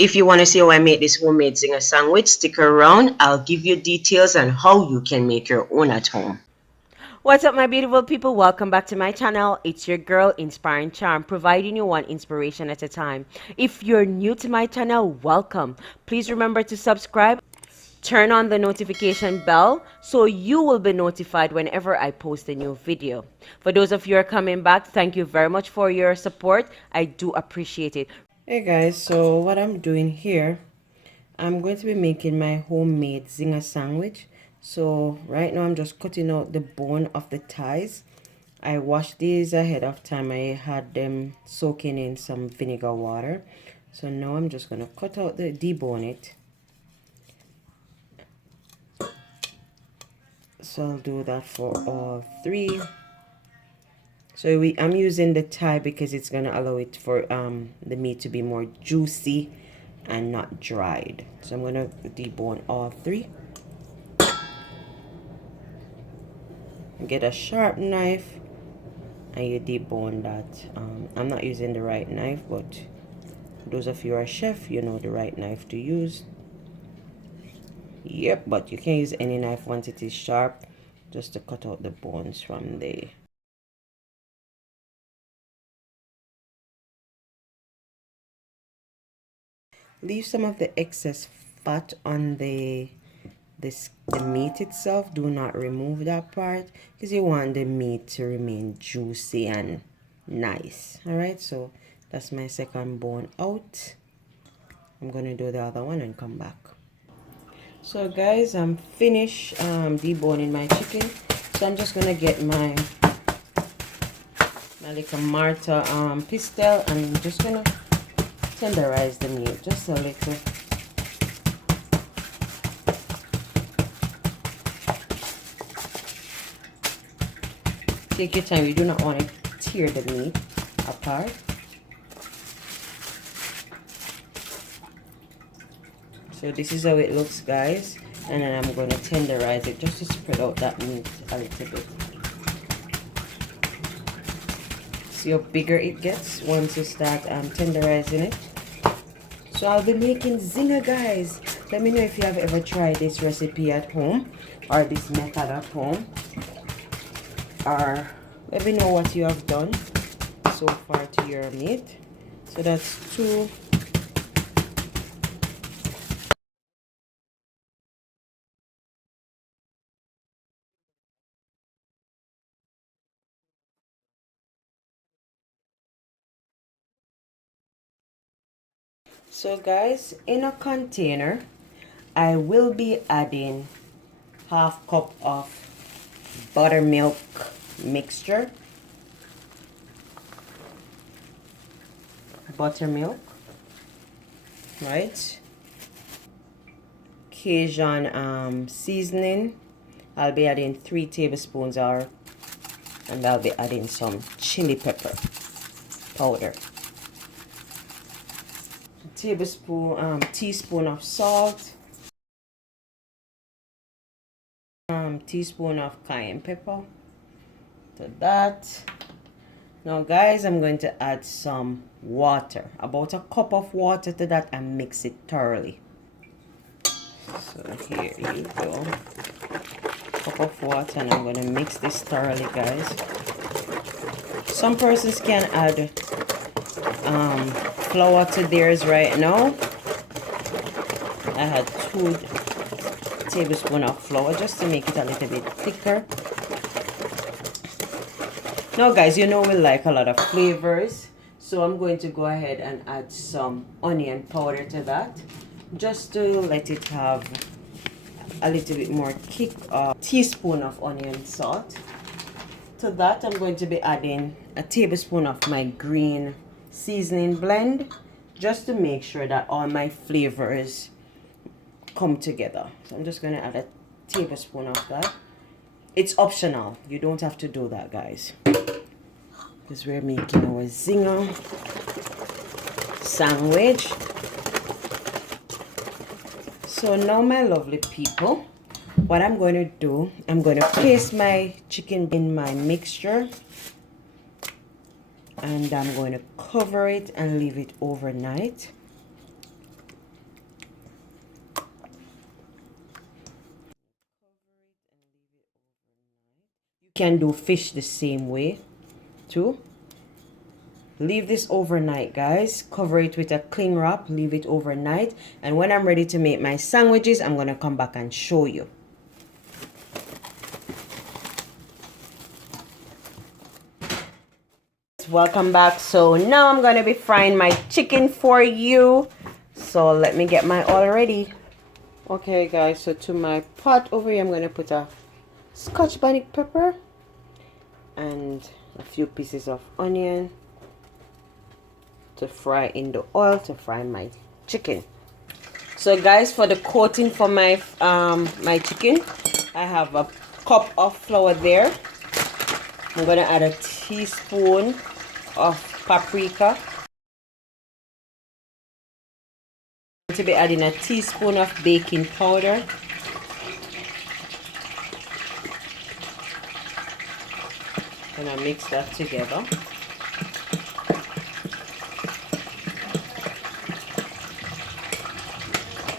If you want to see how I make this homemade zinger sandwich, stick around. I'll give you details on how you can make your own at home. What's up, my beautiful people? Welcome back to my channel. It's your girl, Inspiring Charm, providing you one inspiration at a time. If you're new to my channel, welcome. Please remember to subscribe, turn on the notification bell so you will be notified whenever I post a new video. For those of you who are coming back, thank you very much for your support. I do appreciate it. Hey guys, so what I'm doing here, I'm going to be making my homemade zinger sandwich. So right now I'm just cutting out the bone of the thighs. I washed these ahead of time. I had them soaking in some vinegar water. So now I'm just going to cut out the debone it. So I'll do that for all three. So I'm using the thigh because it's going to allow it for the meat to be more juicy and not dried. So I'm going to debone all three. Get a sharp knife and you debone that. I'm not using the right knife, but those of you who are chef, you know the right knife to use. Yep, but you can use any knife once it is sharp, just to cut out the bones from the. Leave some of the excess fat on the meat itself. Do not remove that part because you want the meat to remain juicy and nice. All right, so that's my second bone out. I'm gonna do the other one and come back. So guys, I'm finished deboning my chicken. So I'm just gonna get my little Marta pistel, and I'm just gonna tenderize the meat just a little. Take your time. You do not want to tear the meat apart. So this is how it looks, guys, and then I'm going to tenderize it just to spread out that meat a little bit. See how bigger it gets once you start tenderizing it. So I'll be making zinger, guys. Let me know if you have ever tried this recipe at home or this method at home, or let me know what you have done so far to your meat. So that's two. So guys, in a container I will be adding half cup of buttermilk mixture. Buttermilk, right? Cajun seasoning. I'll be adding 3 tablespoons, and I'll be adding some chili pepper powder. Teaspoon of salt. Teaspoon of cayenne pepper to that. Now guys, I'm going to add some water, about a cup of water to that, and mix it thoroughly. So here you go, cup of water, and I'm going to mix this thoroughly, guys. Some persons can add flour to theirs right now. I had 2 tablespoons of flour just to make it a little bit thicker. Now guys, you know we like a lot of flavors, so I'm going to go ahead and add some onion powder to that, just to let it have a little bit more kick. A teaspoon of onion salt. To that I'm going to be adding a tablespoon of my green seasoning blend, just to make sure that all my flavors come together. So I'm just going to add a tablespoon of that. It's optional, you don't have to do that, guys, because we're making our zinger sandwich. So now, my lovely people, what I'm going to do, I'm going to place my chicken in my mixture, and I'm going to cover it and leave it overnight. You can do fish the same way too. Leave this overnight, guys. Cover it with a cling wrap, leave it overnight, and when I'm ready to make my sandwiches, I'm gonna come back and show you. Welcome back. So now I'm gonna be frying my chicken for you. So let me get my oil ready. Okay guys, so to my pot over here, I'm gonna put a scotch bonnet pepper and a few pieces of onion to fry in the oil to fry my chicken. So guys, for the coating for my my chicken, I have a cup of flour there. I'm gonna add a teaspoon of paprika. I'm going to be adding a teaspoon of baking powder. Gonna mix that together.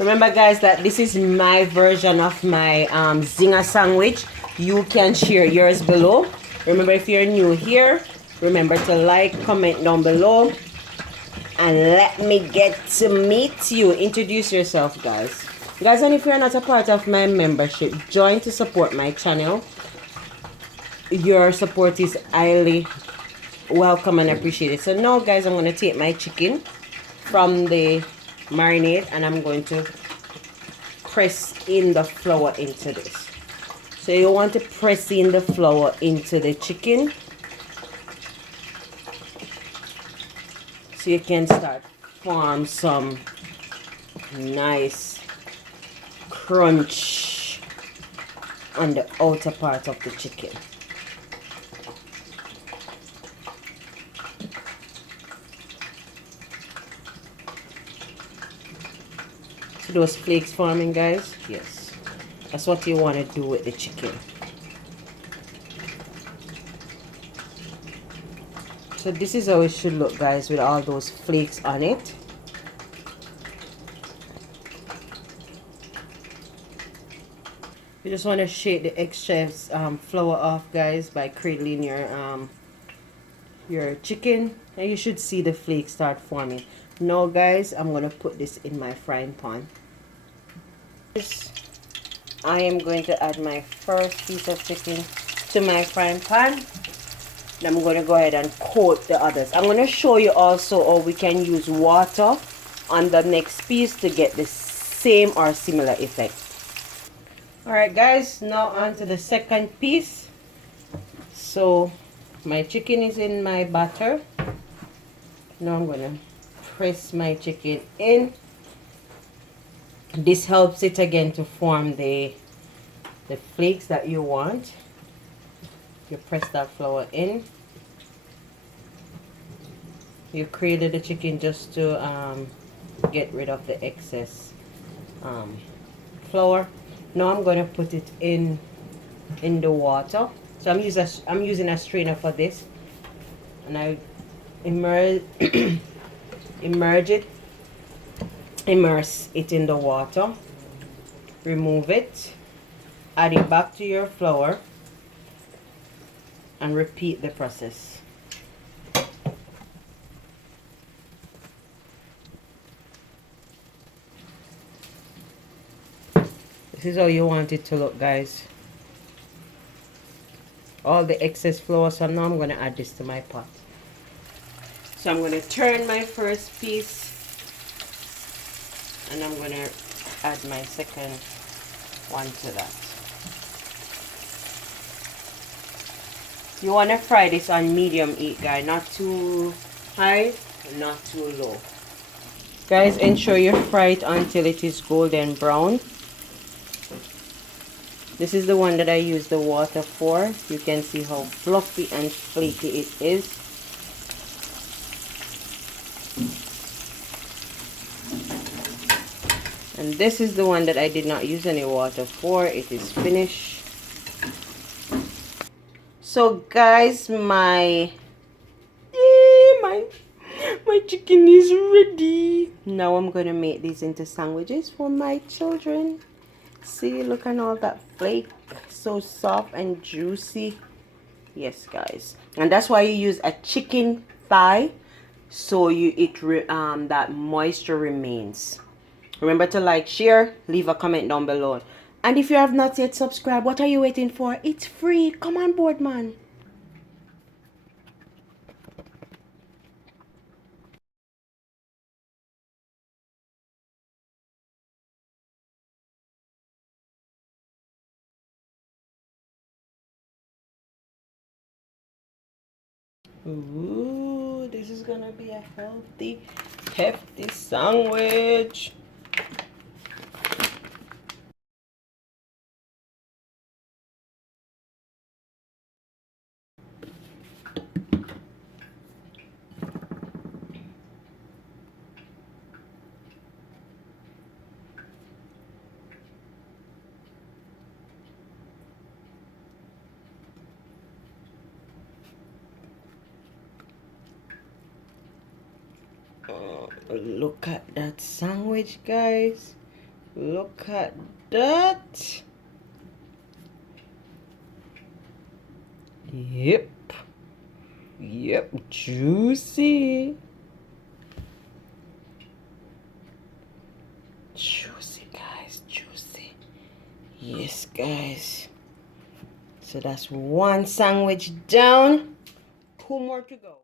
Remember guys that this is my version of my Zinger sandwich. You can share yours below. Remember, if you're new here, remember to like, comment down below, and let me get to meet you. Introduce yourself, guys. Guys, and if you're not a part of my membership, join to support my channel. Your support is highly welcome and appreciated. So now guys, I'm going to take my chicken from the marinade and I'm going to press in the flour into this. So you want to press in the flour into the chicken so you can start form some nice crunch on the outer part of the chicken. See those flakes forming, guys? Yes, that's what you want to do with the chicken. So this is how it should look, guys, with all those flakes on it. You just want to shake the excess flour off, guys, by cradling your chicken, and you should see the flakes start forming. Now guys, I'm going to put this in my frying pan. I am going to add my first piece of chicken to my frying pan. Then I'm going to go ahead and coat the others. I'm going to show you also how we can use water on the next piece to get the same or similar effect. Alright guys, now on to the second piece. So my chicken is in my batter. Now I'm going to press my chicken in. This helps it again to form the flakes that you want. You press that flour in. You cradle the chicken just to get rid of the excess flour. Now I'm going to put it in the water. So I'm using a strainer for this, and I immerse it in the water. Remove it, add it back to your flour, and repeat the process. This is how you want it to look, guys. All the excess flour. So now I'm going to add this to my pot. So I'm going to turn my first piece, and I'm going to add my second one to that. You want to fry this on medium heat, guys, not too high, not too low. Guys, ensure you fry it until it is golden brown. This is the one that I use the water for. You can see how fluffy and flaky it is. And this is the one that I did not use any water for. It is finished. So guys, my chicken is ready. Now I'm going to make these into sandwiches for my children. See, look at all that flake, so soft and juicy. Yes, guys, and that's why you use a chicken thigh, so that moisture remains. Remember to like, share, leave a comment down below, and if you have not yet subscribed, what are you waiting for? It's free. Come on board, man. Ooh, this is gonna be a healthy, hefty sandwich. Look at that sandwich, guys. Look at that. Yep. Yep. Juicy. Juicy, guys. Juicy. Yes, guys. So that's one sandwich down. Two more to go.